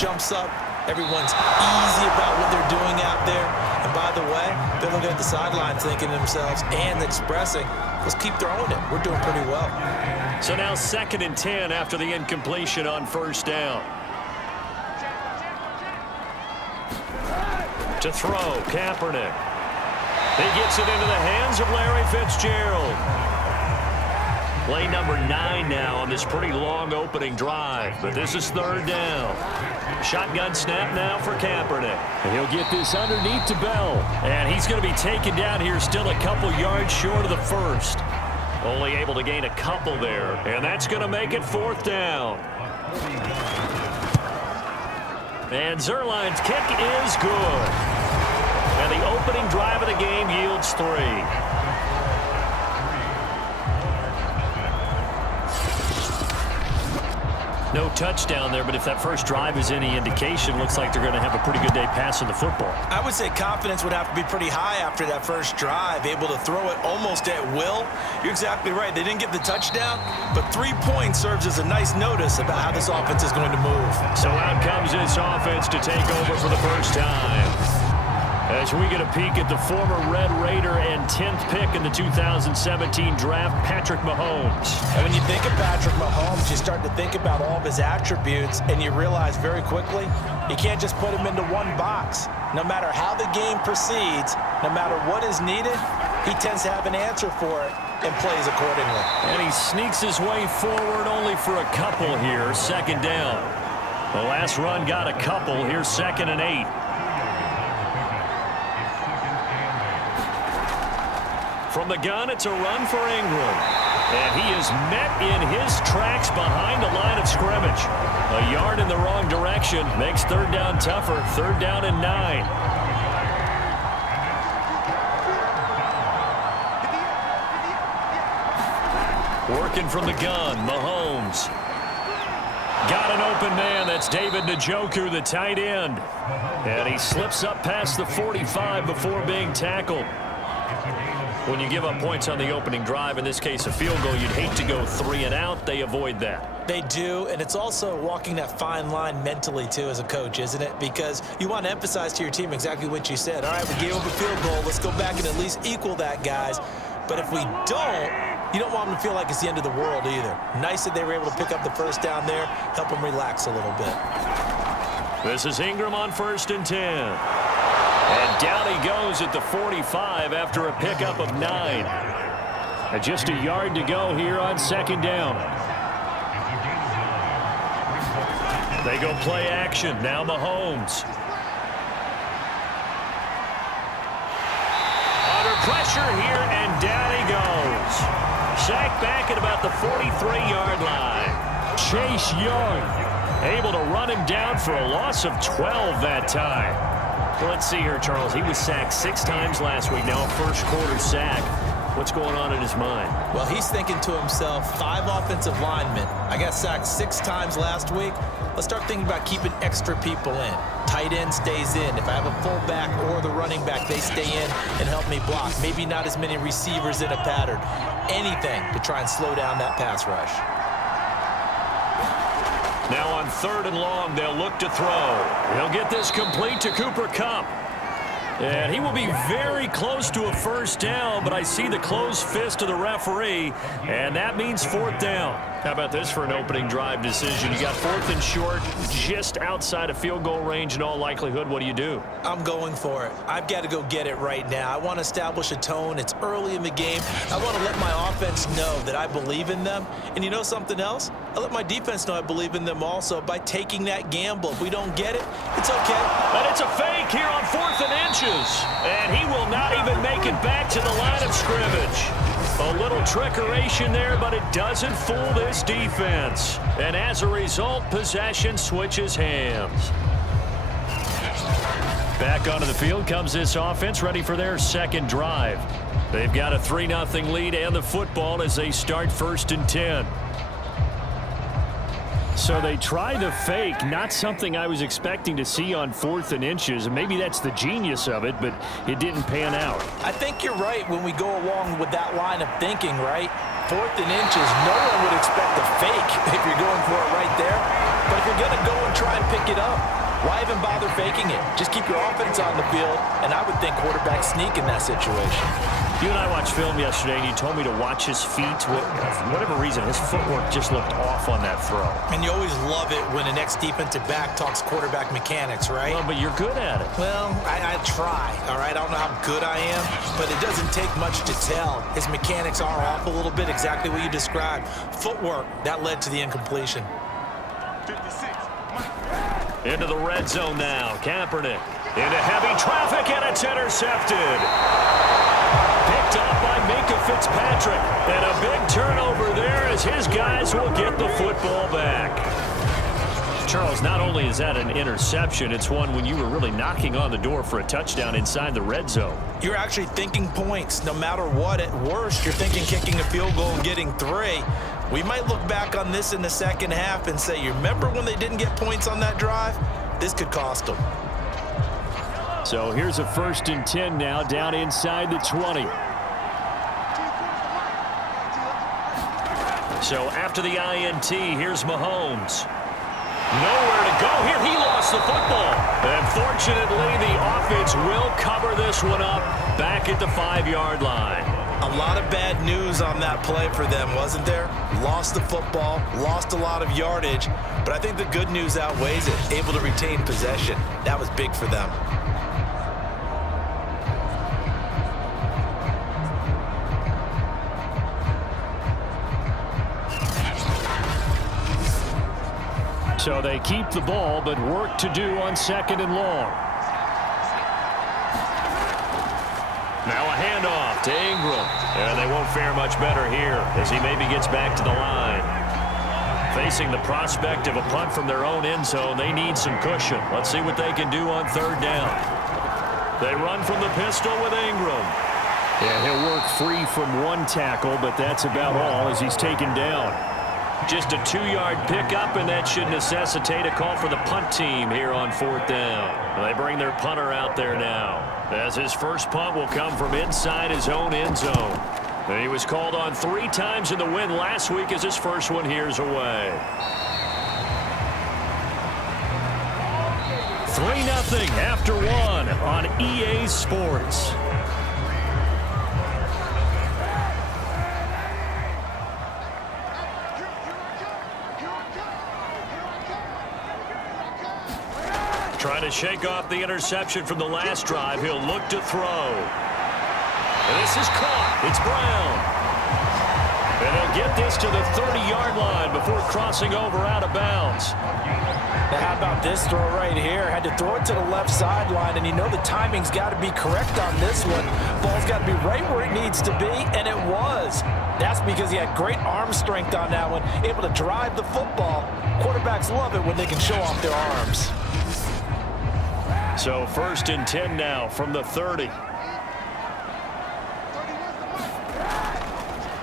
jumps up. Everyone's easy about what they're doing out there. And by the way, they're looking at the sidelines thinking to themselves and expressing, let's keep throwing it. We're doing pretty well. So now 2nd and 10 after the incompletion on first down. To throw, Kaepernick. He gets it into the hands of Larry Fitzgerald. Play number 9 now on this pretty long opening drive, but this is 3rd down. Shotgun snap now for Kaepernick. And he'll get this underneath to Bell. And he's going to be taken down here still a couple yards short of the first. Only able to gain a couple there. And that's going to make it 4th down. And Zuerlein's kick is good. And the opening drive of the game yields 3. No touchdown there, but if that first drive is any indication, looks like they're going to have a pretty good day passing the football. I would say confidence would have to be pretty high after that first drive, able to throw it almost at will. You're exactly right. They didn't get the touchdown, but 3 points serves as a nice notice about how this offense is going to move. So out comes this offense to take over for the first time. As we get a peek at the former Red Raider and 10th pick in the 2017 draft, Patrick Mahomes. And when you think of Patrick Mahomes, you start to think about all of his attributes, and you realize very quickly you can't just put him into one box. No matter how the game proceeds, no matter what is needed, he tends to have an answer for it and plays accordingly. And he sneaks his way forward only for a couple here, 2nd down. The last run got a couple. Here's 2nd and 8. From the gun, it's a run for Ingram. And he is met in his tracks behind the line of scrimmage. A yard in the wrong direction makes 3rd down tougher. 3rd down and 9. Working from the gun, Mahomes. Got an open man. That's David Njoku, the tight end. And he slips up past the 45 before being tackled. When you give up points on the opening drive, in this case a field goal, you'd hate to go 3 and out. They avoid that. They do, and it's also walking that fine line mentally, too, as a coach, isn't it? Because you want to emphasize to your team exactly what you said. All right, we gave up a field goal. Let's go back and at least equal that, guys. But if we don't, you don't want them to feel like it's the end of the world either. Nice that they were able to pick up the first down there, help them relax a little bit. This is Ingram on 1st and 10. And down he goes at the 45 after a pickup of 9. And just a yard to go here on 2nd down. They go play action. Now Mahomes. Under pressure here, and down he goes. Sacked back at about the 43-yard line. Chase Young able to run him down for a loss of 12 that time. Let's see here, Charles. He was sacked 6 times last week. Now a first-quarter sack. What's going on in his mind? Well, he's thinking to himself, 5 offensive linemen. I got sacked 6 times last week. Let's start thinking about keeping extra people in. Tight end stays in. If I have a fullback or the running back, they stay in and help me block. Maybe not as many receivers in a pattern. Anything to try and slow down that pass rush. Now on 3rd and long, they'll look to throw. He'll get this complete to Cooper Kupp. And he will be very close to a first down, but I see the closed fist of the referee, and that means 4th down. How about this for an opening drive decision? You got 4th and short, just outside of field goal range in all likelihood. What do you do? I'm going for it. I've got to go get it right now. I want to establish a tone. It's early in the game. I want to let my offense know that I believe in them. And you know something else? I let my defense know I believe in them also by taking that gamble. If we don't get it, it's okay. But it's a fake here on 4th and inches. And he will not even make it back to the line of scrimmage. A little trickeration there, but it doesn't fool this defense. And as a result, possession switches hands. Back onto the field comes this offense, ready for their 2nd drive. They've got a 3-0 lead and the football as they start 1st and 10. So they try the fake, not something I was expecting to see on 4th and inches. Maybe that's the genius of it, but it didn't pan out. I think you're right when we go along with that line of thinking, right? 4th and inches, no one would expect a fake if you're going for it right there. But if you're going to go and try and pick it up, why even bother faking it? Just keep your offense on the field, and I would think quarterback sneak in that situation. You and I watched film yesterday, and you told me to watch his feet. For whatever reason, his footwork just looked off on that throw. And you always love it when an ex-defensive back talks quarterback mechanics, right? Well, but you're good at it. Well, I try, all right? I don't know how good I am, but it doesn't take much to tell. His mechanics are off a little bit, exactly what you described. Footwork, that led to the incompletion. 56. Into the red zone now. Kaepernick into heavy traffic, and it's intercepted. Picked off by Minka Fitzpatrick. And a big turnover there as his guys will get the football back. Charles, not only is that an interception, it's one when you were really knocking on the door for a touchdown inside the red zone. You're actually thinking points. No matter what, at worst, you're thinking kicking a field goal and getting 3. We might look back on this in the second half and say, you remember when they didn't get points on that drive? This could cost them. So here's a 1st and 10 now, down inside the 20. So after the INT, here's Mahomes. Nowhere to go here. He lost the football. And fortunately, the offense will cover this one up back at the 5-yard line. A lot of bad news on that play for them, wasn't there? Lost the football, lost a lot of yardage, but I think the good news outweighs it. Able to retain possession. That was big for them. So they keep the ball, but work to do on 2nd and long. Now a handoff to Ingram. And they won't fare much better here as he maybe gets back to the line. Facing the prospect of a punt from their own end zone, they need some cushion. Let's see what they can do on 3rd down. They run from the pistol with Ingram. Yeah, he'll work free from one tackle, but that's about all as he's taken down. Just a 2-yard pickup, and that should necessitate a call for the punt team here on 4th down. They bring their punter out there now, as his first punt will come from inside his own end zone. And he was called on 3 times in the win last week as his first one here's away. 3-0 after 1 on EA Sports. Trying to shake off the interception from the last drive. He'll look to throw. And this is caught. It's Brown. And he'll get this to the 30-yard line before crossing over out of bounds. Now how about this throw right here? Had to throw it to the left sideline, and you know the timing's got to be correct on this one. Ball's got to be right where it needs to be, and it was. That's because he had great arm strength on that one, able to drive the football. Quarterbacks love it when they can show off their arms. So 1st and 10 now from the 30.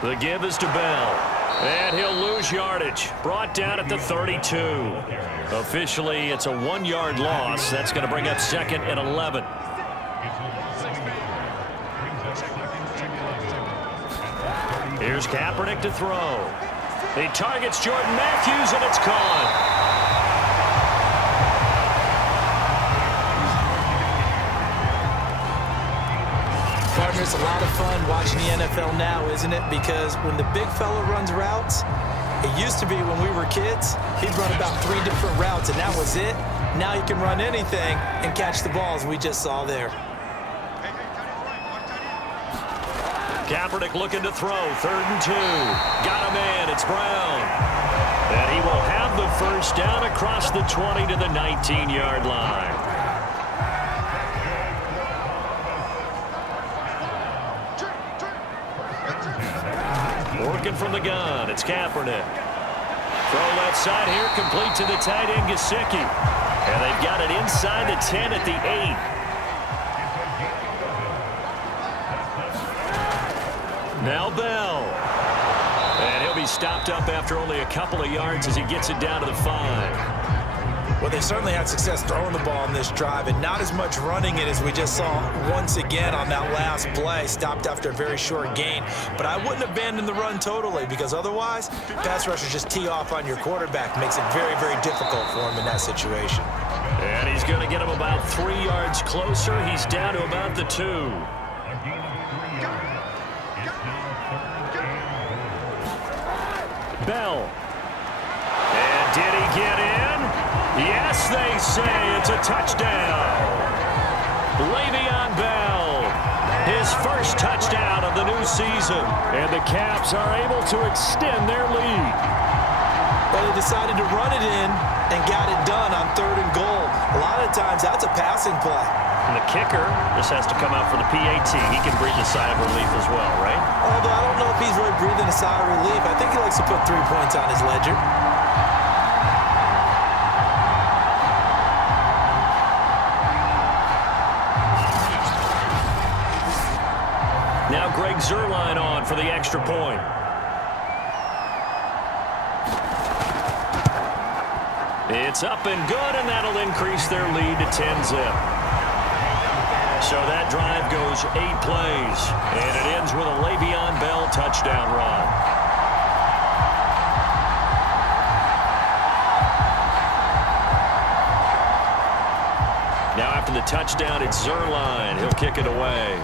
The give is to Bell. And he'll lose yardage. Brought down at the 32. Officially, it's a 1-yard loss. That's going to bring up 2nd and 11. Here's Kaepernick to throw. He targets Jordan Matthews, and it's caught. Partner, it's a lot of fun watching the NFL now, isn't it? Because when the big fella runs routes, it used to be when we were kids, he'd run about 3 different routes, and that was it. Now he can run anything and catch the balls we just saw there. Kaepernick looking to throw. 3rd and 2. Got a man. It's Brown. And he will have the first down across the 20 to the 19-yard line. Working from the gun. It's Kaepernick. Throw left side here. Complete to the tight end, Gesicki. And they've got it inside the 10 at the 8. Now Bell. And he'll be stopped up after only a couple of yards as he gets it down to the 5. Well, they certainly had success throwing the ball on this drive and not as much running it as we just saw once again on that last play. Stopped after a very short gain. But I wouldn't abandon the run totally because otherwise, pass rushers just tee off on your quarterback. Makes it very, very difficult for him in that situation. And he's going to get him about 3 yards closer. He's down to about the 2. Bell. And did he get in? Yes, they say it's a touchdown. Le'Veon Bell, his first touchdown of the new season. And the Caps are able to extend their lead. But they decided to run it in and got it done on 3rd and goal. A lot of times, that's a passing play. And the kicker, this has to come out for the PAT. He can breathe a sigh of relief as well, right? Although I don't know if he's really breathing a sigh of relief. I think he likes to put 3 points on his ledger. Now Greg Zuerlein on for the extra point. It's up and good, and that'll increase their lead to 10-zip. So that drive goes 8 plays, and it ends with a Le'Veon Bell touchdown run. Now after the touchdown, it's Zuerlein. He'll kick it away.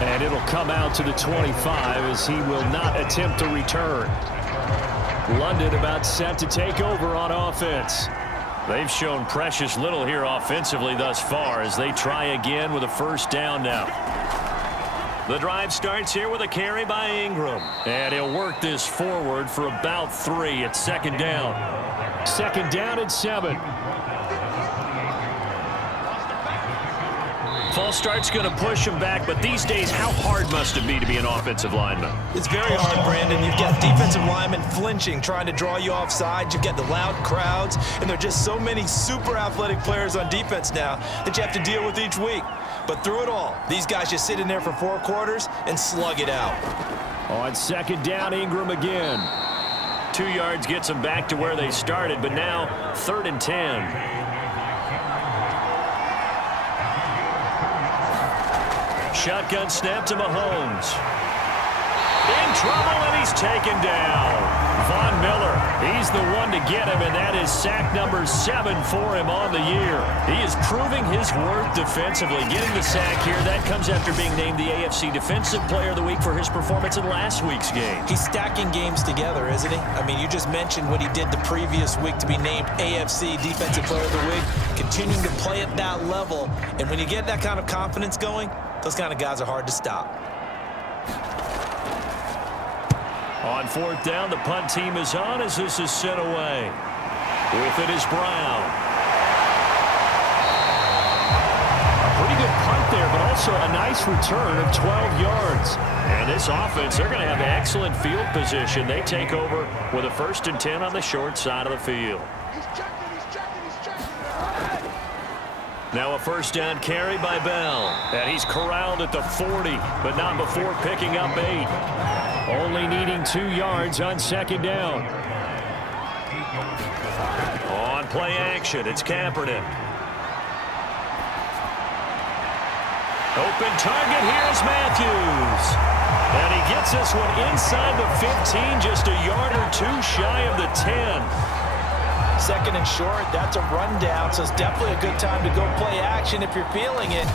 And it'll come out to the 25 as he will not attempt to return. London about set to take over on offense. They've shown precious little here offensively thus far as they try again with a first down now. The drive starts here with a carry by Ingram. And he'll work this forward for about 3. It's 2nd down. 2nd down and 7. False start's going to push him back, but these days, how hard must it be to be an offensive lineman? It's very hard, Brandon. You've got defensive linemen flinching, trying to draw you offside. You've got the loud crowds, and there are just so many super athletic players on defense now that you have to deal with each week. But through it all, these guys just sit in there for 4 quarters and slug it out. On 2nd down, Ingram again. 2 yards gets them back to where they started, but now 3rd and 10. Shotgun snap to Mahomes. In trouble, and he's taken down. Von Miller, he's the one to get him, and that is sack number 7 for him on the year. He is proving his worth defensively. Getting the sack here, that comes after being named the AFC Defensive Player of the Week for his performance in last week's game. He's stacking games together, isn't he? I mean, you just mentioned what he did the previous week to be named AFC Defensive Player of the Week, continuing to play at that level. And when you get that kind of confidence going, those kind of guys are hard to stop. On 4th down, the punt team is on as this is sent away. With it is Brown. A pretty good punt there, but also a nice return of 12 yards. And this offense, they're going to have excellent field position. They take over with a 1st and 10 on the short side of the field. Now a 1st down carry by Bell. And he's corralled at the 40, but not before picking up 8. Only needing 2 yards on 2nd down. On play action, it's Kaepernick. Open target, here's Matthews. And he gets this one inside the 15, just a yard or 2 shy of the 10. 2nd and short, that's a rundown, so it's definitely a good time to go play action if you're feeling it.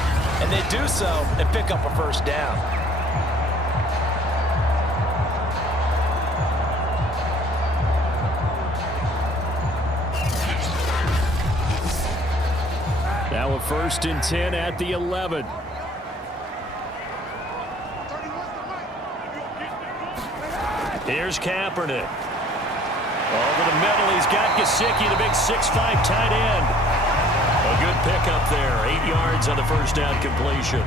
And they do so and pick up a 1st down. Now a 1st and 10 at the 11. Here's Kaepernick. Over the middle, he's got Gesicki, the big 6'5" tight end. A good pickup there, 8 yards on the 1st down completion.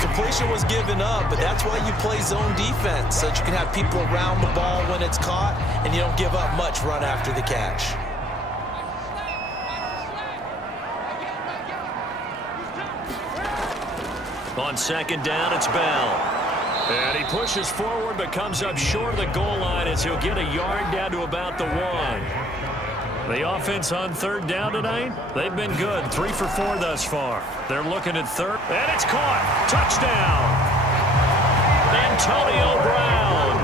Completion was given up, but that's why you play zone defense, so that you can have people around the ball when it's caught, and you don't give up much run after the catch. On 2nd down, it's Bell. And he pushes forward but comes up short of the goal line as he'll get a yard down to about the 1. The offense on third down tonight, they've been good. 3 for 4 thus far. They're looking at third, and it's caught. Touchdown. Antonio Brown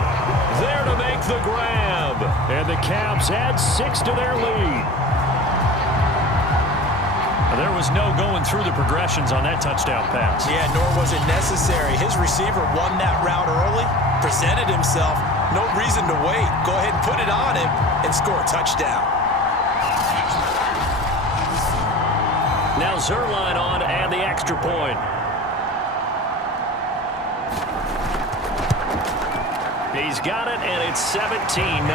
there to make the grab. And the Cavs add 6 to their lead. There was no going through the progressions on that touchdown pass. Yeah, nor was it necessary. His receiver won that route early, presented himself. No reason to wait. Go ahead and put it on him and score a touchdown. Now Zerline on to add the extra point. He's got it, and it's 17-0.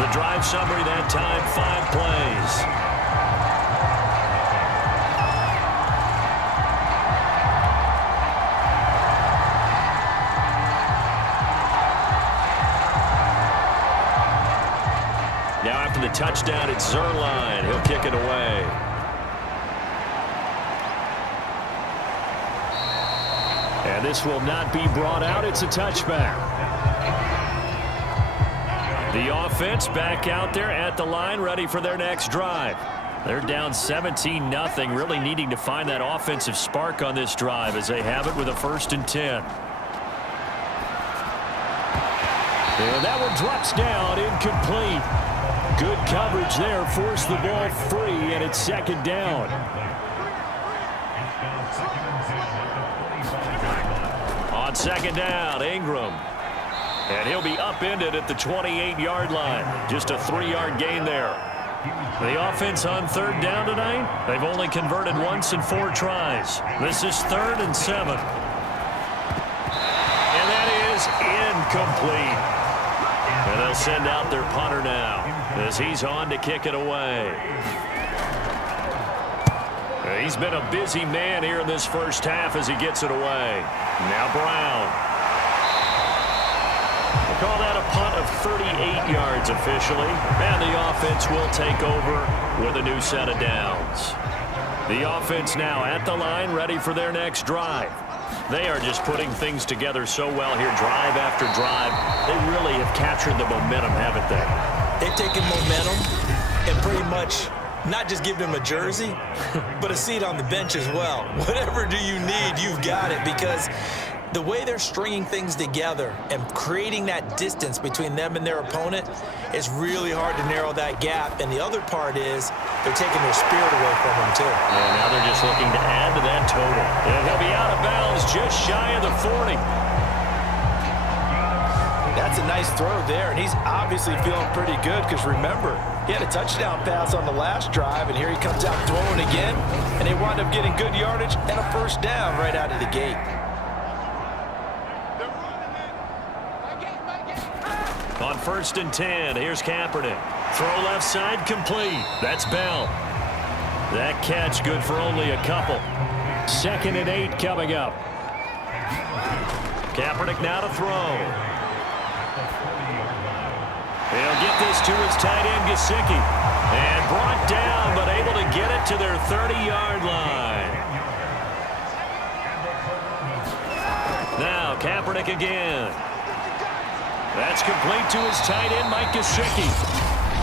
The drive summary that time, 5 plays. Now after the touchdown, it's Zerline. He'll kick it away. And this will not be brought out. It's a touchback. The offense back out there at the line, ready for their next drive. They're down 17-0, really needing to find that offensive spark on this drive as they have it with a 1st and 10. And that one drops down, incomplete. Good coverage there, forced the ball free, and it's 2nd down. On 2nd down, Ingram. And he'll be upended at the 28-yard line. Just a 3-yard gain there. The offense on third down tonight, they've only converted once in 4 tries. This is 3rd and 7. And that is incomplete. And they'll send out their punter now as he's on to kick it away. He's been a busy man here in this first half as he gets it away. Now Brown. We'll call that a punt of 38 yards officially. And the offense will take over with a new set of downs. The offense now at the line, ready for their next drive. They are just putting things together so well here, drive after drive. They really have captured the momentum, haven't they? They've taken momentum and pretty much not just given him a jersey, but a seat on the bench as well. Whatever do you need, you've got it, because the way they're stringing things together and creating that distance between them and their opponent is really hard to narrow that gap. And the other part is they're taking their spirit away from them, too. Yeah, now they're just looking to add to that total. And he'll be out of bounds just shy of the 40. That's a nice throw there, and he's obviously feeling pretty good because, remember, he had a touchdown pass on the last drive, and here he comes out throwing again, and they wind up getting good yardage and a 1st down right out of the gate. On 1st and 10, here's Kaepernick. Throw left side, complete. That's Bell. That catch good for only a couple. 2nd and 8 coming up. Kaepernick now to throw. He'll get this to his tight end, Gesicki. And brought down, but able to get it to their 30-yard line. Now Kaepernick again. That's complete to his tight end, Mike Gesicki.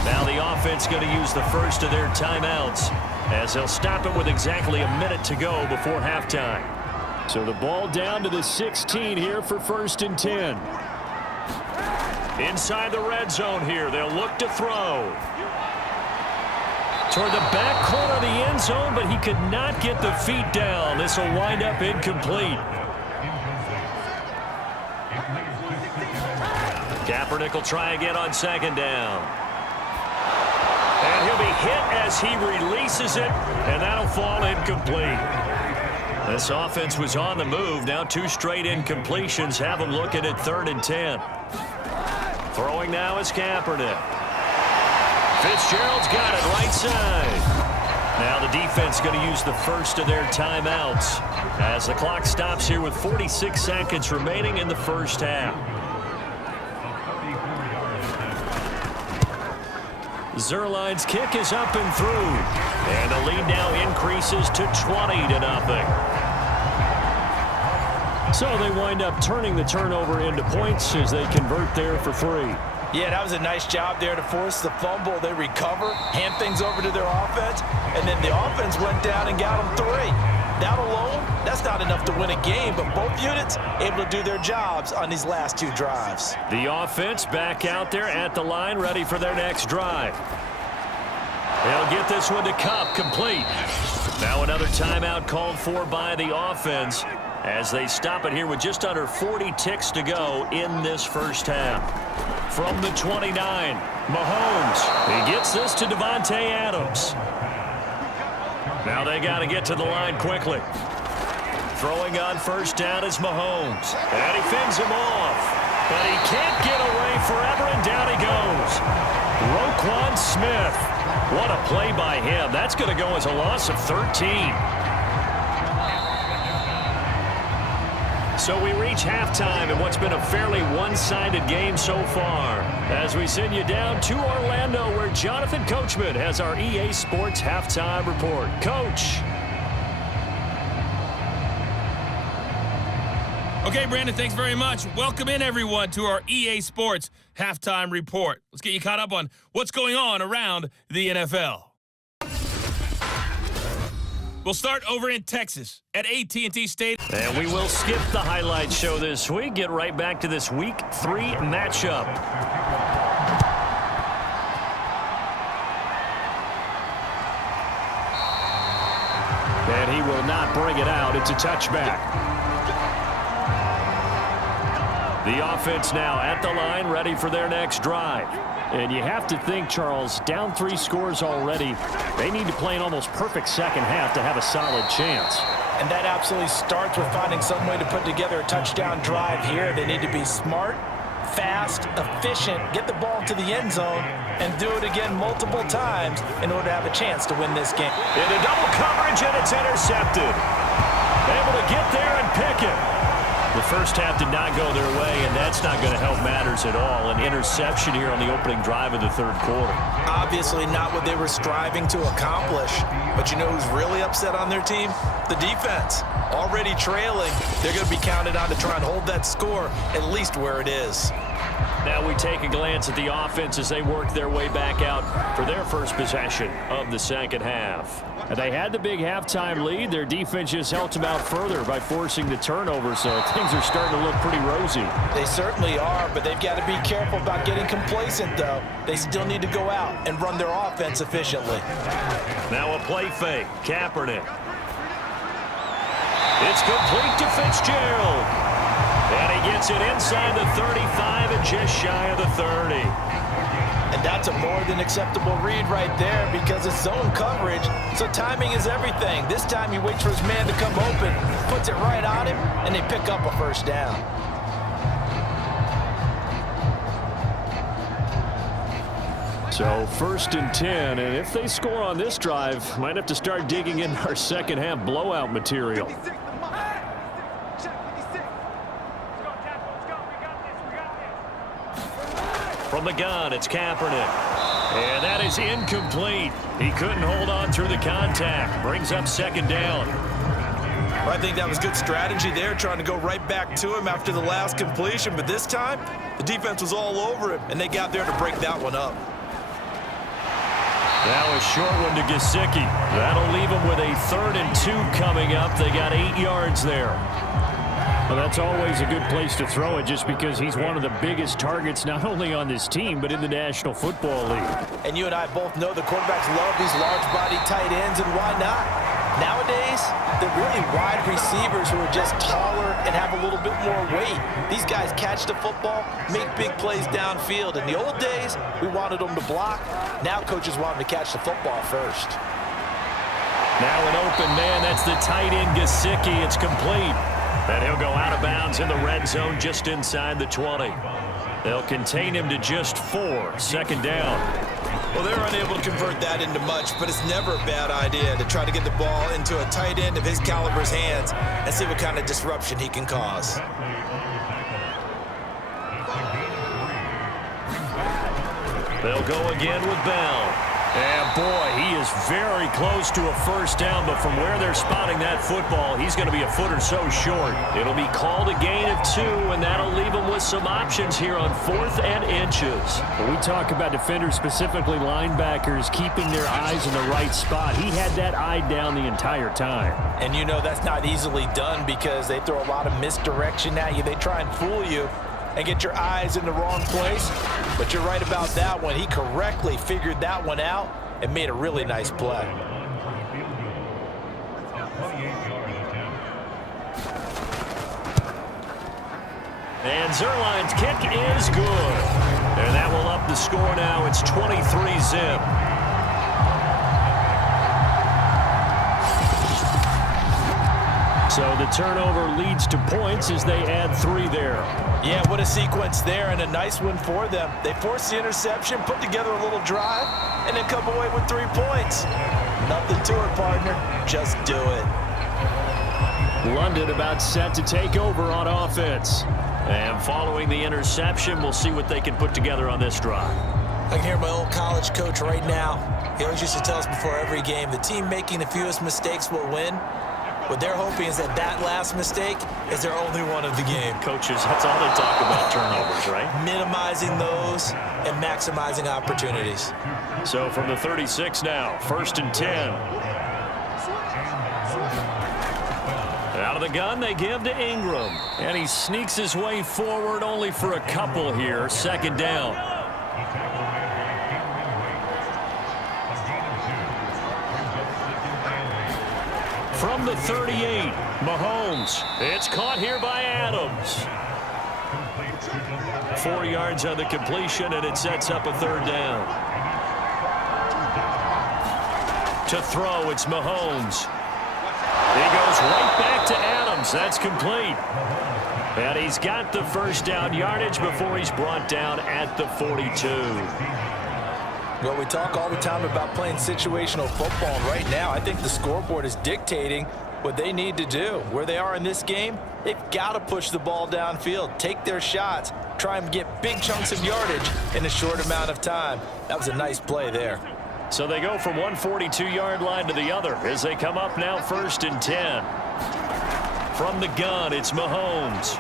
Now the offense going to use the first of their timeouts as they'll stop it with exactly a minute to go before halftime. So the ball down to the 16 here for 1st and 10. Inside the red zone here, they'll look to throw. Toward the back corner of the end zone, but he could not get the feet down. This will wind up incomplete. Kaepernick will try again on 2nd down. And he'll be hit as he releases it, and that'll fall incomplete. This offense was on the move. Now 2 straight incompletions have them looking at 3rd and 10. Throwing now is Kaepernick. Fitzgerald's got it right side. Now the defense going to use the first of their timeouts as the clock stops here with 46 seconds remaining in the first half. Zerline's kick is up and through. And the lead now increases to 20-0. So they wind up turning the turnover into points as they convert there for 3. Yeah, that was a nice job there to force the fumble. They recover, hand things over to their offense, and then the offense went down and got them 3. That alone, that's not enough to win a game, but both units able to do their jobs on these last 2 drives. The offense back out there at the line, ready for their next drive. They'll get this one to Cup, complete. Now another timeout called for by the offense as they stop it here with just under 40 ticks to go in this first half. From the 29, Mahomes. He gets this to Davante Adams. Now they got to get to the line quickly. Throwing on first down is Mahomes. And he fends him off. But he can't get away forever, and down he goes. Roquan Smith. What a play by him. That's going to go as a loss of 13. So we reach halftime in what's been a fairly one-sided game so far. As we send you down to Orlando, where Jonathan Coachman has our EA Sports Halftime Report. Coach. Okay, Brandon, thanks very much. Welcome in, everyone, to our EA Sports Halftime Report. Let's get you caught up on what's going on around the NFL. We'll start over in Texas at AT&T Stadium. And we will skip the highlight show this week. Get right back to this Week 3 matchup. And he will not bring it out. It's a touchback. The offense now at the line, ready for their next drive. And you have to think, Charles, down 3 scores already. They need to play an almost perfect second half to have a solid chance. And that absolutely starts with finding some way to put together a touchdown drive here. They need to be smart, fast, efficient, get the ball to the end zone, and do it again multiple times in order to have a chance to win this game. Into double coverage, and it's intercepted. Able to get there and pick it. The first half did not go their way, and that's not going to help matters at all. An interception here on the opening drive of the third quarter. Obviously not what they were striving to accomplish. But you know who's really upset on their team? The defense. Already trailing. They're going to be counted on to try and hold that score at least where it is. Now we take a glance at the offense as they work their way back out for their first possession of the second half. They had the big halftime lead. Their defense just helped them out further by forcing the turnover, so things are starting to look pretty rosy. They certainly are, but they've got to be careful about getting complacent, though. They still need to go out and run their offense efficiently. Now a play fake. Kaepernick. It's complete to Fitzgerald. And he gets it inside the 35 and just shy of the 30. And that's a more than acceptable read right there because it's zone coverage, so timing is everything. This time he waits for his man to come open, puts it right on him, and they pick up a first down. So 1st and 10, and if they score on this drive, might have to start digging in our second half blowout material. From the gun, it's Kaepernick. And that is incomplete. He couldn't hold on through the contact. Brings up second down. Well, I think that was good strategy there, trying to go right back to him after the last completion. But this time, the defense was all over him, and they got there to break that one up. Now a short one to Gesicki. That'll leave him with a 3rd and 2 coming up. They got 8 yards there. Well, that's always a good place to throw it just because he's one of the biggest targets not only on this team but in the National Football League. And you and I both know the quarterbacks love these large-body tight ends, and why not? Nowadays, they're really wide receivers who are just taller and have a little bit more weight. These guys catch the football, make big plays downfield. In the old days, we wanted them to block. Now coaches want them to catch the football first. Now an open man. That's the tight end, Gesicki. It's complete. And he'll go out of bounds in the red zone just inside the 20. They'll contain him to just 4. Second down. Well, they're unable to convert that into much, but it's never a bad idea to try to get the ball into a tight end of his caliber's hands and see what kind of disruption he can cause. They'll go again with Bell. And boy, he is very close to a first down, but from where they're spotting that football, he's going to be a foot or so short. It'll be called a gain of 2, and that'll leave him with some options here on 4th and inches. When we talk about defenders, specifically linebackers, keeping their eyes in the right spot, he had that eye down the entire time. And you know that's not easily done because they throw a lot of misdirection at you. They try and fool you and get your eyes in the wrong place. But you're right about that one. He correctly figured that one out and made a really nice play. And Zerline's kick is good. And that will up the score now. It's 23-zip. So the turnover leads to points as they add 3 there. Yeah, what a sequence there, and a nice one for them. They forced the interception, put together a little drive, and then come away with 3 points. Nothing to it, partner. Just do it. London about set to take over on offense. And following the interception, we'll see what they can put together on this drive. I can hear my old college coach right now. He always used to tell us before every game, the team making the fewest mistakes will win. What they're hoping is that last mistake is their only one of the game. Coaches, that's all they talk about, turnovers, right? Minimizing those and maximizing opportunities. So from the 36 now, 1st and 10. Out of the gun, they give to Ingram. And he sneaks his way forward only for a couple here. 2nd down. From the 38, Mahomes. It's caught here by Adams. 4 yards on the completion, and it sets up a 3rd down. To throw, it's Mahomes. He goes right back to Adams. That's complete. And he's got the first down yardage before he's brought down at the 42. Well, we talk all the time about playing situational football, and right now I think the scoreboard is dictating what they need to do. Where they are in this game, they've got to push the ball downfield, take their shots, try and get big chunks of yardage in a short amount of time. That was a nice play there. So they go from one 42-yard line to the other as they come up now 1st and 10. From the gun, it's Mahomes.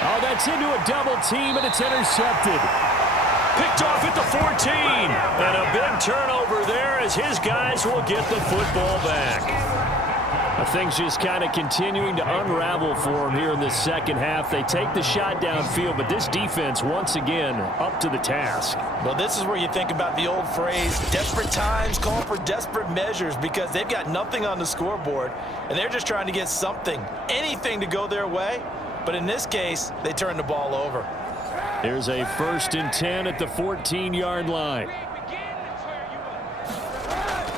Oh, that's into a double team, and it's intercepted. Picked off at the 14. And a big turnover there as his guys will get the football back. Things just kind of continuing to unravel for him here in this second half. They take the shot downfield, but this defense, once again, up to the task. Well, this is where you think about the old phrase, desperate times call for desperate measures, because they've got nothing on the scoreboard, and they're just trying to get something, anything to go their way. But in this case, they turn the ball over. Here's a 1st and 10 at the 14-yard line.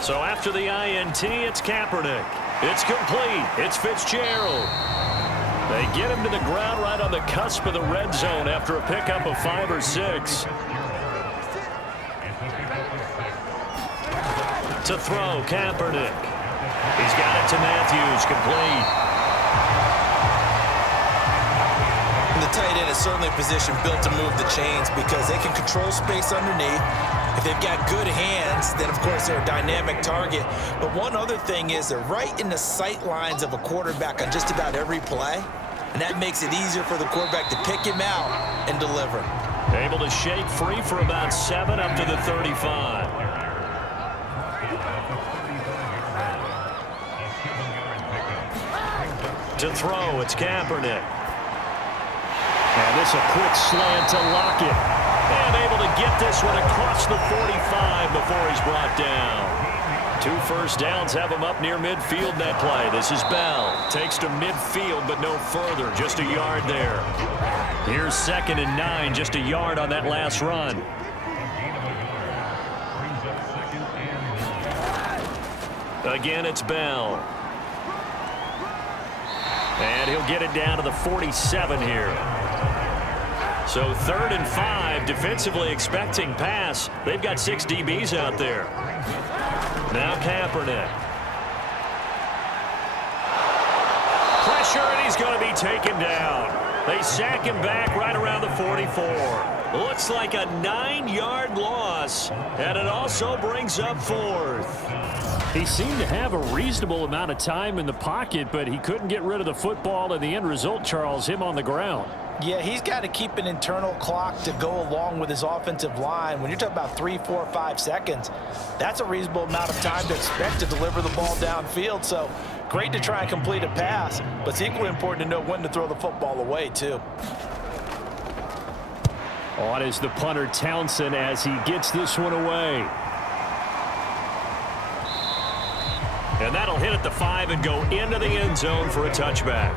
So after the INT, it's Kaepernick. It's complete. It's Fitzgerald. They get him to the ground right on the cusp of the red zone after a pickup of 5 or 6. To throw, Kaepernick. He's got it to Matthews, complete. The tight end is certainly a position built to move the chains because they can control space underneath. If they've got good hands, then, of course, they're a dynamic target. But one other thing is they're right in the sight lines of a quarterback on just about every play, and that makes it easier for the quarterback to pick him out and deliver. Able to shake free for about 7 up to the 35. To throw, it's Kaepernick. And this a quick slant to Lockett. And able to get this one across the 45 before he's brought down. 2 first downs have him up near midfield in that play. This is Bell. Takes to midfield, but no further. Just a yard there. Here's 2nd and 9. Just a yard on that last run. Again, it's Bell. And he'll get it down to the 47 here. So 3rd and 5, defensively expecting pass. They've got 6 DBs out there. Now Kaepernick. Pressure, and he's going to be taken down. They sack him back right around the 44. Looks like a 9-yard loss, and it also brings up 4th. He seemed to have a reasonable amount of time in the pocket, but he couldn't get rid of the football, and the end result, Charles, him on the ground. Yeah, he's got to keep an internal clock to go along with his offensive line. When you're talking about 3, 4, 5 seconds, that's a reasonable amount of time to expect to deliver the ball downfield. So great to try and complete a pass, but it's equally important to know when to throw the football away, too. On is the punter, Townsend, as he gets this one away. And that'll hit at the 5 and go into the end zone for a touchback.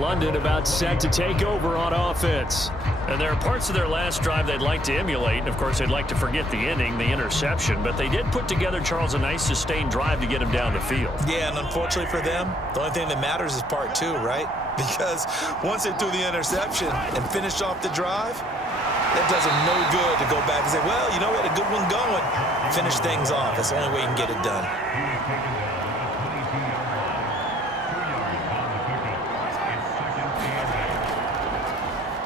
London about set to take over on offense. And there are parts of their last drive they'd like to emulate. And, of course, they'd like to forget the ending, the interception. But they did put together, Charles, a nice sustained drive to get him down the field. Yeah, and unfortunately for them, the only thing that matters is part 2, right? Because once they threw the interception and finished off the drive, that does them no good to go back and say, well, you know, we had a good one going. Finish things off. That's the only way you can get it done.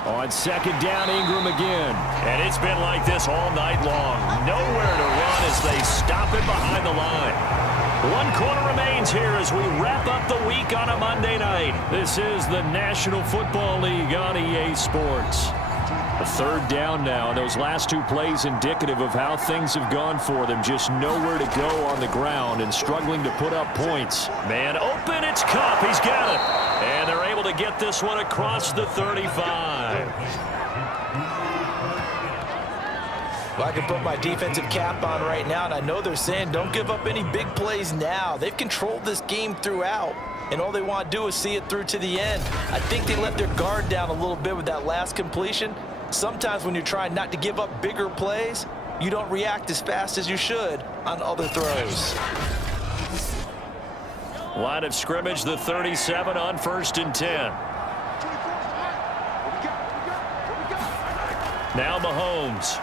On second down, Ingram again. And it's been like this all night long. Nowhere to run as they stop him behind the line. 1 quarter remains here as we wrap up the week on a Monday night. This is the National Football League on EA Sports. A third down now, and those last 2 plays indicative of how things have gone for them. Just nowhere to go on the ground and struggling to put up points. Man open, it's Cup. He's got it. And they're able to get this one across the 35. Well, I can put my defensive cap on right now, and I know they're saying don't give up any big plays now. They've controlled this game throughout, and all they want to do is see it through to the end. I think they let their guard down a little bit with that last completion. Sometimes when you're trying not to give up bigger plays, you don't react as fast as you should on other throws. Line of scrimmage, the 37 on 1st and 10. Now Mahomes.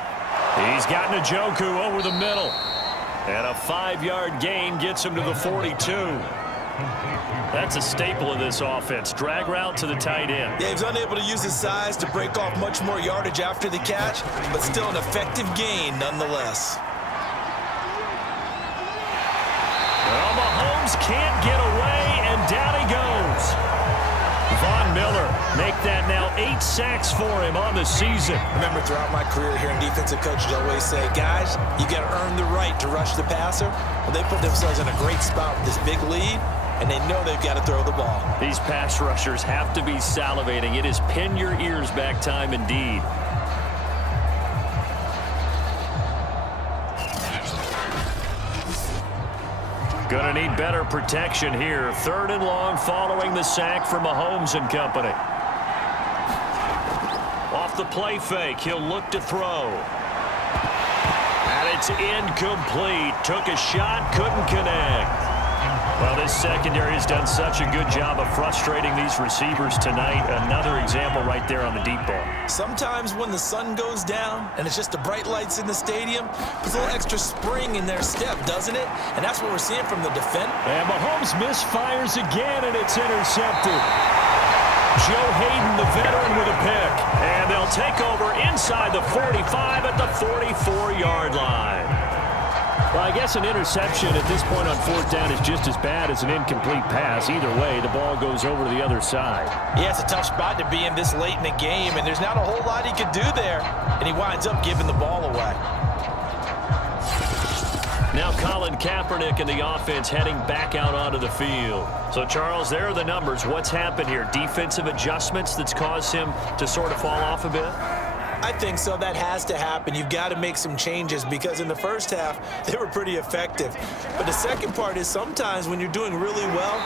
He's got Njoku over the middle. And a 5-yard gain gets him to the 42. That's a staple of this offense. Drag route to the tight end. Yeah, he's unable to use his size to break off much more yardage after the catch, but still an effective gain nonetheless. Well, Mahomes can't get away, and down he goes. Von Miller make that now 8 sacks for him on the season. Remember, throughout my career here in defensive coaches always say, guys, you got to earn the right to rush the passer. Well, they put themselves in a great spot with this big lead, and they know they've got to throw the ball. These pass rushers have to be salivating. It is pin your ears back time indeed. Gonna need better protection here. 3rd and long following the sack for Mahomes and company. Off the play fake, he'll look to throw. And it's incomplete. Took a shot, couldn't connect. Well, this secondary has done such a good job of frustrating these receivers tonight. Another example right there on the deep ball. Sometimes when the sun goes down and it's just the bright lights in the stadium, there's a little extra spring in their step, doesn't it? And that's what we're seeing from the defender. And Mahomes misfires again, and it's intercepted. Joe Hayden, the veteran, with a pick. And they'll take over inside the 45 at the 44-yard line. Well, I guess an interception at this point on 4th down is just as bad as an incomplete pass. Either way, the ball goes over to the other side. Yeah, it's a tough spot to be in this late in the game, and there's not a whole lot he could do there, and he winds up giving the ball away. Now Colin Kaepernick and the offense heading back out onto the field. So, Charles, there are the numbers. What's happened here? Defensive adjustments that's caused him to sort of fall off a bit? I think so. That has to happen. You've got to make some changes because in the first half, they were pretty effective. But the second part is sometimes when you're doing really well,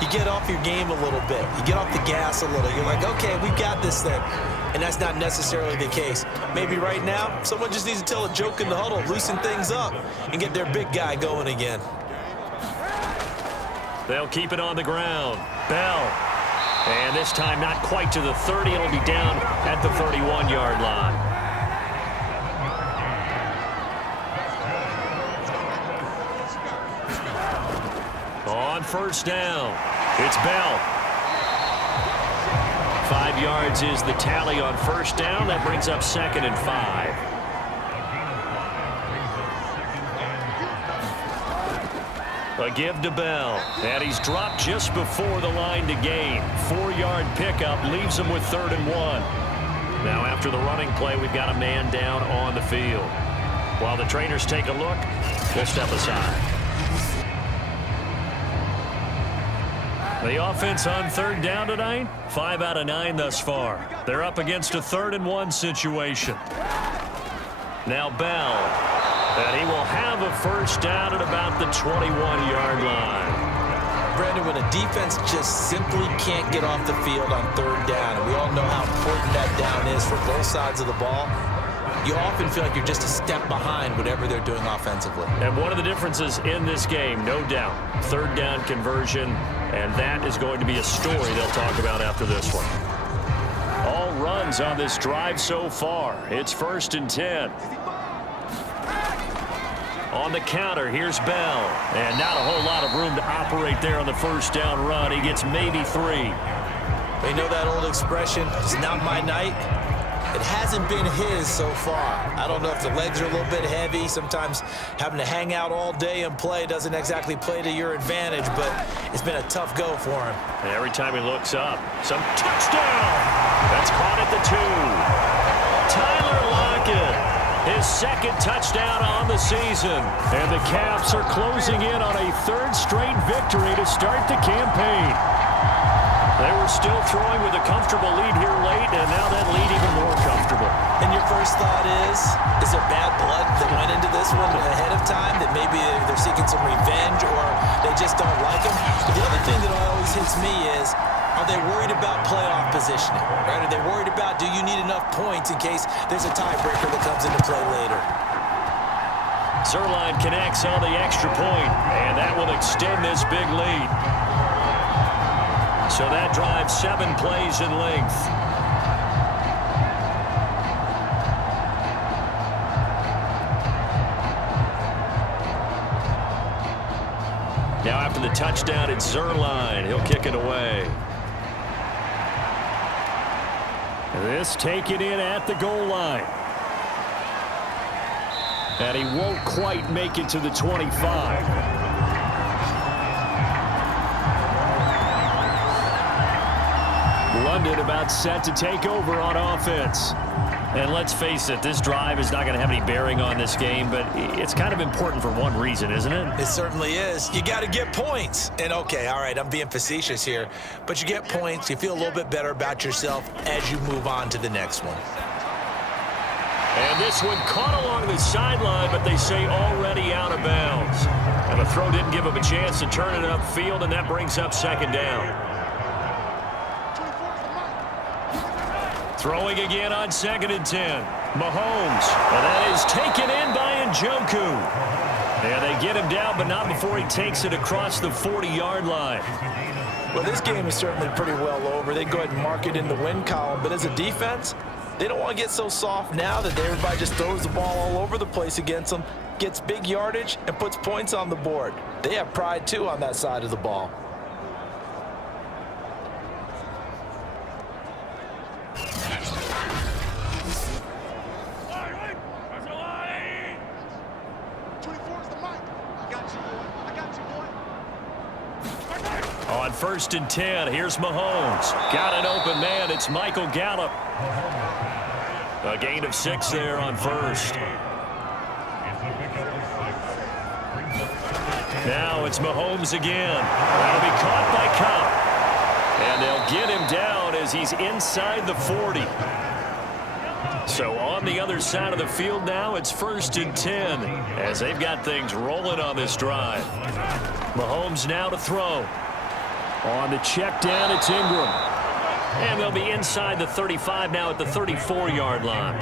you get off your game a little bit. You get off the gas a little. You're like, okay, we've got this thing. And that's not necessarily the case. Maybe right now, someone just needs to tell a joke in the huddle, loosen things up, and get their big guy going again. They'll keep it on the ground. Bell. And this time not quite to the 30. It'll be down at the 31-yard line. On 1st down, it's Bell. 5 yards is the tally on first down. That brings up 2nd and 5. A give to Bell, and he's dropped just before the line to gain. 4-yard pickup leaves him with 3rd and 1. Now after the running play, we've got a man down on the field. While the trainers take a look, we'll step aside. The offense on 3rd down tonight, 5 out of 9 thus far. They're up against a 3rd and 1 situation. Now Bell, and he will have a first down at about the 21-yard line. Brandon, when a defense just simply can't get off the field on 3rd down, and we all know how important that down is for both sides of the ball, you often feel like you're just a step behind whatever they're doing offensively. And one of the differences in this game, no doubt, 3rd down conversion, and that is going to be a story they'll talk about after this one. All runs on this drive so far. It's 1st and 10. On the counter, here's Bell. And not a whole lot of room to operate there on the first down run. He gets maybe 3. You know that old expression, it's not my night? It hasn't been his so far. I don't know if the legs are a little bit heavy. Sometimes having to hang out all day and play doesn't exactly play to your advantage, but it's been a tough go for him. And every time he looks up, some touchdown. That's caught at the 2. Tyler Lockett, his 2nd touchdown on the season. And the Caps are closing in on a 3rd straight victory to start the campaign. They were still throwing with a comfortable lead here late, and now that lead even more comfortable. And your first thought is there bad blood that went into this one ahead of time, that maybe they're seeking some revenge or they just don't like him? But the other thing that always hits me is, are they worried about playoff positioning? Right? Are they worried about, do you need enough points in case there's a tiebreaker that comes into play later? Zuerlein connects on the extra point, and that will extend this big lead. So that drives 7 plays in length. Now after the touchdown, it's Zuerlein. He'll kick it away. This taken in at the goal line. And he won't quite make it to the 25. London about set to take over on offense. And let's face it, this drive is not going to have any bearing on this game, but it's kind of important for one reason, isn't it? It certainly is. You got to get points. And okay, all right, I'm being facetious here, but you get points, you feel a little bit better about yourself as you move on to the next one. And this one caught along the sideline, but they say already out of bounds. And the throw didn't give him a chance to turn it upfield, and that brings up 2nd down. Throwing again on 2nd and 10. Mahomes. And that is taken in by Njoku. And they get him down, but not before he takes it across the 40-yard line. Well, this game is certainly pretty well over. They go ahead and mark it in the win column. But as a defense, they don't want to get so soft now that everybody just throws the ball all over the place against them, gets big yardage, and puts points on the board. They have pride, too, on that side of the ball. On 1st and 10, here's Mahomes. Got an open man. It's Michael Gallup. A gain of 6 there on 1st. Now it's Mahomes again. That'll be caught by Cobb. And they'll get him down as he's inside the 40. So on the other side of the field now, it's 1st and 10 as they've got things rolling on this drive. Mahomes now to throw. On the check down, it's Ingram. And they'll be inside the 35 now at the 34-yard line.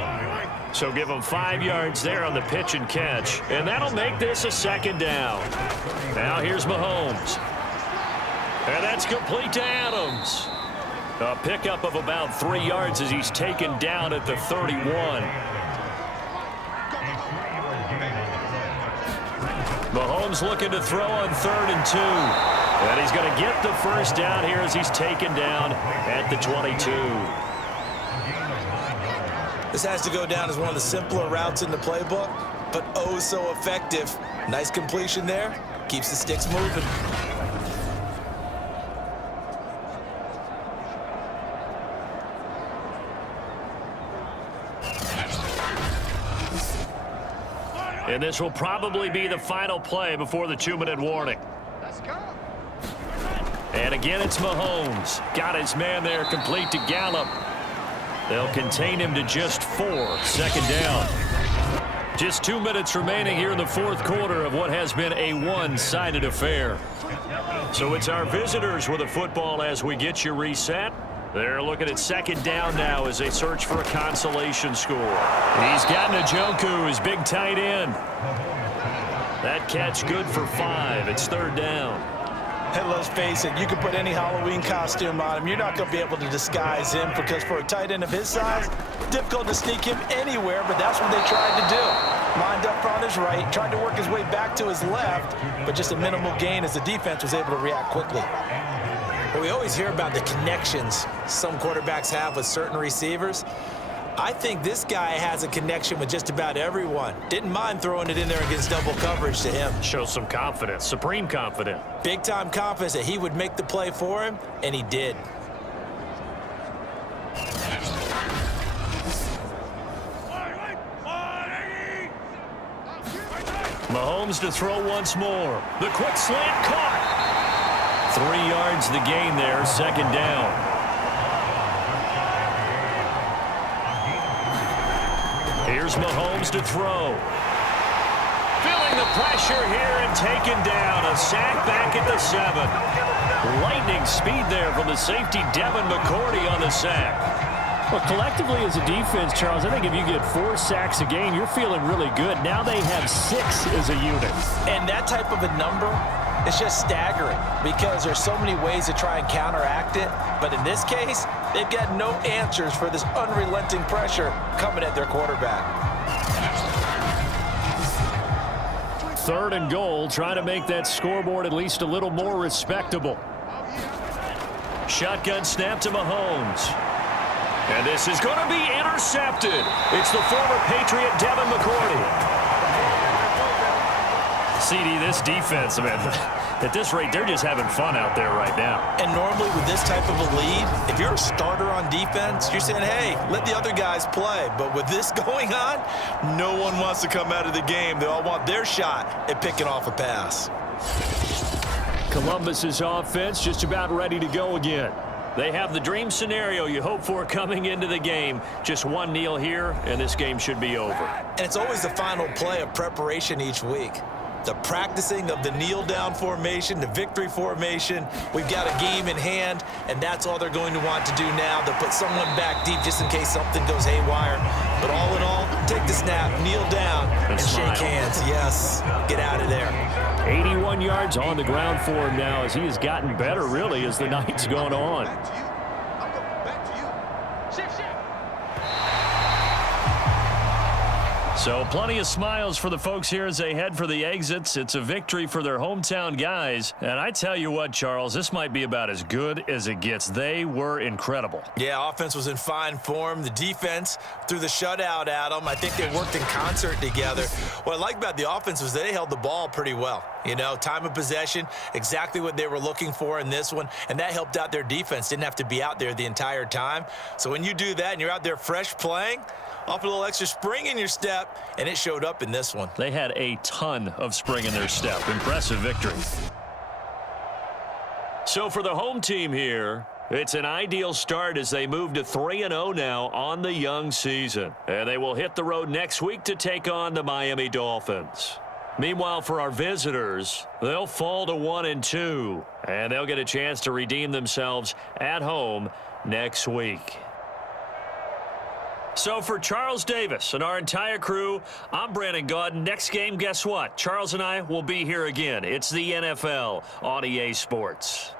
So give them 5 yards there on the pitch and catch. And that'll make this a 2nd down. Now here's Mahomes. And that's complete to Adams. A pickup of about 3 yards as he's taken down at the 31. Mahomes looking to throw on 3rd and 2. And he's going to get the first down here as he's taken down at the 22. This has to go down as one of the simpler routes in the playbook, but oh so effective. Nice completion there. Keeps the sticks moving. And this will probably be the final play before the 2-minute warning. Let's go. And again, it's Mahomes. Got his man there, complete to Gallup. They'll contain him to just 4. 2nd down. Just 2 minutes remaining here in the 4th quarter of what has been a one-sided affair. So it's our visitors with a football as we get you reset. They're looking at 2nd down now as they search for a consolation score. He's got Njoku, his big tight end. That catch good for 5. It's 3rd down. And let's face it, you can put any Halloween costume on him. You're not going to be able to disguise him because for a tight end of his size, difficult to sneak him anywhere, but that's what they tried to do. Lined up on his right, tried to work his way back to his left, but just a minimal gain as the defense was able to react quickly. Well, we always hear about the connections some quarterbacks have with certain receivers. I think this guy has a connection with just about everyone. Didn't mind throwing it in there against double coverage to him. Shows some confidence, supreme confidence. Big-time confidence that he would make the play for him, and he did. Mahomes to throw once more. The quick slant caught. 3 yards the gain there, 2nd down. Here's Mahomes to throw. Feeling the pressure here and taken down. A sack back at the 7. Lightning speed there from the safety Devin McCourty on the sack. Well, collectively as a defense, Charles, I think if you get 4 sacks a game, you're feeling really good. Now they have 6 as a unit. And that type of a number is just staggering because there's so many ways to try and counteract it. But in this case, they've got no answers for this unrelenting pressure coming at their quarterback. 3rd and goal, trying to make that scoreboard at least a little more respectable. Shotgun snap to Mahomes. And this is going to be intercepted. It's the former Patriot Devin McCourty. CD, this defense, man, at this rate, they're just having fun out there right now. And normally with this type of a lead, if you're a starter on defense, you're saying, hey, let the other guys play. But with this going on, no one wants to come out of the game. They all want their shot at picking off a pass. Columbus's offense just about ready to go again. They have the dream scenario you hope for coming into the game. Just one kneel here, and this game should be over. And it's always the final play of preparation each week. The practicing of the kneel-down formation, the victory formation. We've got a game in hand, and that's all they're going to want to do now. They'll put someone back deep just in case something goes haywire. But all in all, take the snap, kneel down, and shake hands. Yes, get out of there. 81 yards on the ground for him now as he has gotten better, really, as the night's gone on. So plenty of smiles for the folks here as they head for the exits. It's a victory for their hometown guys. And I tell you what, Charles, this might be about as good as it gets. They were incredible. Yeah, offense was in fine form. The defense threw the shutout at them. I think they worked in concert together. What I like about the offense was they held the ball pretty well. You know, time of possession, exactly what they were looking for in this one. And that helped out their defense. Didn't have to be out there the entire time. So when you do that and you're out there fresh playing, off a little extra spring in your step, and it showed up in this one. They had a ton of spring in their step. Impressive victory. So for the home team here, it's an ideal start as they move to 3-0 now on the young season. And they will hit the road next week to take on the Miami Dolphins. Meanwhile, for our visitors, they'll fall to 1-2, and they'll get a chance to redeem themselves at home next week. So for Charles Davis and our entire crew, I'm Brandon Gaudin. Next game, guess what? Charles and I will be here again. It's the NFL on EA Sports.